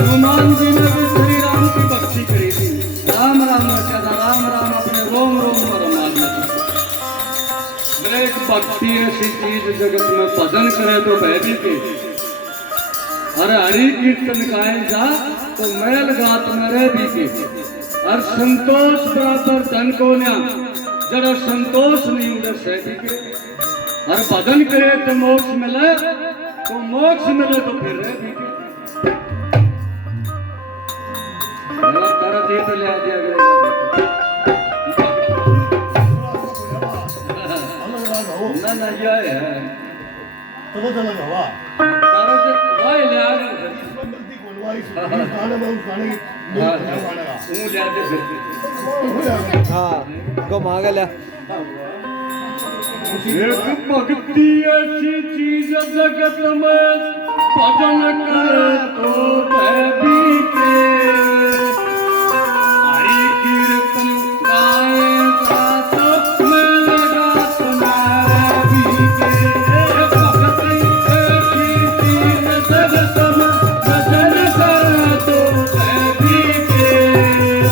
हनुमान जी ने भी श्री राम की भक्ति करी थी। राम राम कहता राम राम अपने रोम रोम पर मारना। एक भक्ति ऐसी चीज जगत में भजन करे तो भयभी के, अरे हरि कीर्तन गाए जा तो मैल गात में रह भी के, और संतोष बराबर धन को न्या जरा संतोष नहीं उधर सह भी के, और भजन करे तो मोक्ष मिले तो फिर रह भी के। तारा दे तो ले आ दिया गया ना ना ये है तो चला गवा तारा से वाई ले आ गया बंदी कोलवाई खाने में खाने हूं ले आते फिर हां को मांगे ले एक भक्ति ऐसी चीज जगत में भजन करे तो भयभी के, हरि कीर्तन गाए जा तो मैल गात में भी के। भक्ति ऐसी चीज जगत में भजन करे तो भयभी के,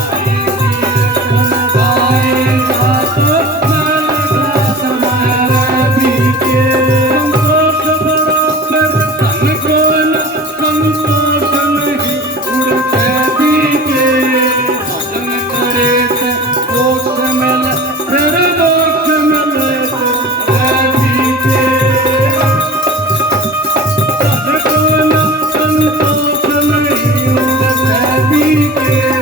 हरि कीर्तन गाए जा तो मैल गात में भी के। Yeah.